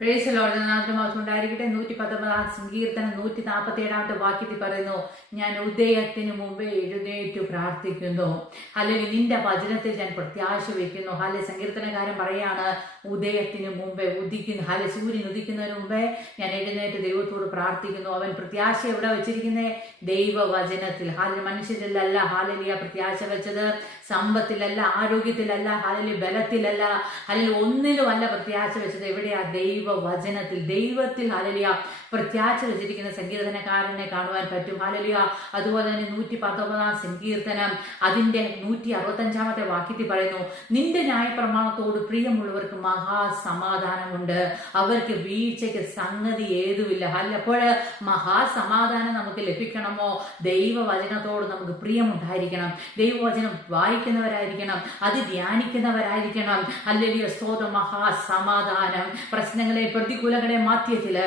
Praise Lord. നാമം ഉണ്ടായിരിക്കട്ടെ. 119 സങ്കീർത്തനം 147 വാക്യത്തിൽ പറയുന്നു, ഞാൻ ഉദയത്തിന് മുമ്പേ എഴുന്നേറ്റു പ്രാർത്ഥിക്കുന്നു. അല്ലെങ്കിൽ നിന്റെ വചനത്തിൽ ഞാൻ പ്രത്യാശ വയ്ക്കുന്നു. സങ്കീർത്തനകാരൻ പറയാണ്, ഉദയത്തിന് മുമ്പേ ഉദിക്കുന്നു, സൂര്യൻ ഉദിക്കുന്നതിന് മുമ്പേ ഞാൻ എഴുന്നേറ്റ് ദൈവത്തോട് പ്രാർത്ഥിക്കുന്നു. അവൻ പ്രത്യാശ എവിടെ വെച്ചിരിക്കുന്നത്? ദൈവവചനത്തിൽ. മനുഷ്യരിലല്ല പ്രത്യാശ വെച്ചത്, സമ്പത്തിലല്ല, ആരോഗ്യത്തിലല്ല, ബലത്തിലല്ല, ഒന്നിലുമല്ല പ്രത്യാശ വെച്ചത്. എവിടെയാ? ദൈവവചനത്തിൽ, ദൈവത്തിൽ പ്രത്യാശ വെച്ചിരിക്കുന്ന സങ്കീർത്തനക്കാരനെ കാണുവാൻ പറ്റും. അതുപോലെ തന്നെ 119 സങ്കീർത്തനം അതിന്റെ 165 വാക്യത്തിൽ പറയുന്നു, നിന്റെ ന്യായപ്രമാണത്തോട് പ്രിയമുള്ളവർക്ക് മഹാസമാധാനമുണ്ട്, അവർക്ക് വീഴ്ചയ്ക്ക് സംഗതി ഏതുമില്ല. അപ്പോൾ മഹാസമാധാനം നമുക്ക് ലഭിക്കണമോ? ദൈവവചനത്തോട് നമുക്ക് പ്രിയമുണ്ടായിരിക്കണം, ദൈവവചനം വായിക്കുന്നവരായിരിക്കണം, അത് ധ്യാനിക്കുന്നവരായിരിക്കണം. സ്തോത്രം. മഹാസമാധാനം. പ്രശ്നങ്ങളെ പ്രതികൂലങ്ങളെ മാധ്യത്തില്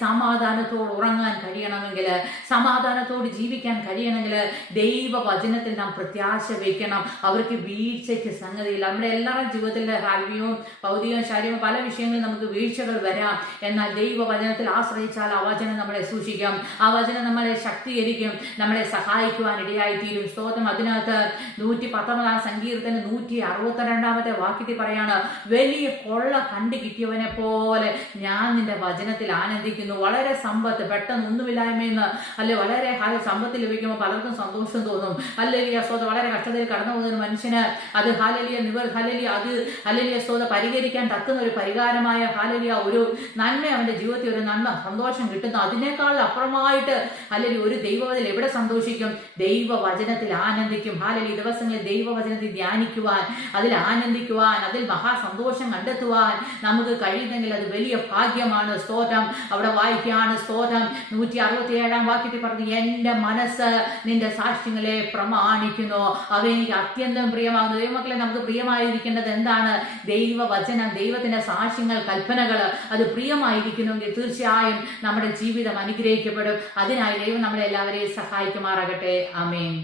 സമാധാനത്തോട് ഉറങ്ങാൻ കഴിയണമെങ്കിൽ, സമാധാനത്തോട് ജീവിക്കാൻ കഴിയണമെങ്കിൽ ദൈവവചനത്തിൽ നാം പ്രത്യാശ വയ്ക്കണം. അവർക്ക് വീഴ്ചയ്ക്ക് സംഗതിയില്ല. നമ്മുടെ എല്ലാവരുടെ ജീവിതത്തിൽ ആത്മീയവും ഭൗതികവും ശാരീരികവും പല വിഷയങ്ങളിൽ നമുക്ക് വീഴ്ചകൾ വരാം. എന്നാൽ ദൈവവചനത്തിൽ ആശ്രയിച്ചാൽ ആ വചനം നമ്മളെ സൂക്ഷിക്കും, ആ വചനം നമ്മളെ ശക്തീകരിക്കും, നമ്മളെ സഹായിക്കുവാൻ ഇടയായിത്തീരും. സ്തോത്രം. അതിനകത്ത് 119 സങ്കീർത്തനം 162 വാക്യത്തിൽ പറയാണ്, വലിയ കൊള്ള കണ്ടു കിട്ടിയവനെ പോലെ ഞാൻ നിന്റെ വചനത്തിൽ ആനന്ദിക്കുന്നു. വളരെ സമ്പത്ത്, പെട്ടെന്ന് ഒന്നുമില്ലായ്മയെന്ന് വളരെ സമ്പത്ത് ലഭിക്കുമ്പോൾ പലർക്കും സന്തോഷം തോന്നും. വളരെ കഷ്ടതയിൽ കടന്നു പോകുന്ന മനുഷ്യന് അത് പരിഹരിക്കാൻ തക്കുന്ന ഒരു പരിഹാരമായ ഒരു നന്മ, അവന്റെ ജീവിതത്തിൽ ഒരു നന്മ, സന്തോഷം കിട്ടുന്നു. അതിനേക്കാൾ അപ്പുറമായിട്ട് ഒരു ദൈവവചനം എവിടെ സന്തോഷിക്കും? ദൈവവചനത്തിൽ ആനന്ദിക്കും. ദിവസങ്ങളിൽ ദൈവവചനത്തിൽ ധ്യാനിക്കുവാൻ, അതിൽ ആനന്ദിക്കുവാൻ, അതിൽ മഹാസന്തോഷം കണ്ടെത്തുവാൻ നമുക്ക് കഴിയുന്നെങ്കിൽ അത് വലിയ ഭാഗ്യമാണ്. സ്തോത്രം. അവിടെ വായിക്കുകയാണ്, സ്തോത്രം 167 വാക്യത്തിൽ പറഞ്ഞു, എന്റെ മനസ്സ് നിന്റെ സാക്ഷ്യങ്ങളെ പ്രമാണിക്കുന്നു, അവ എനിക്ക് അത്യന്തം പ്രിയമാകുന്നു. ദൈവമക്കളെ, നമുക്ക് പ്രിയമായിരിക്കേണ്ടത് എന്താണ്? ദൈവവചനം, ദൈവത്തിന്റെ സാക്ഷ്യങ്ങൾ, കൽപ്പനകൾ. അത് പ്രിയമായിരിക്കുന്നുവെങ്കിൽ തീർച്ചയായും നമ്മുടെ ജീവിതം അനുഗ്രഹിക്കപ്പെടും. അതിനായി ദൈവം നമ്മളെല്ലാവരെയും സഹായിക്കുമാറാകട്ടെ. ആമേൻ.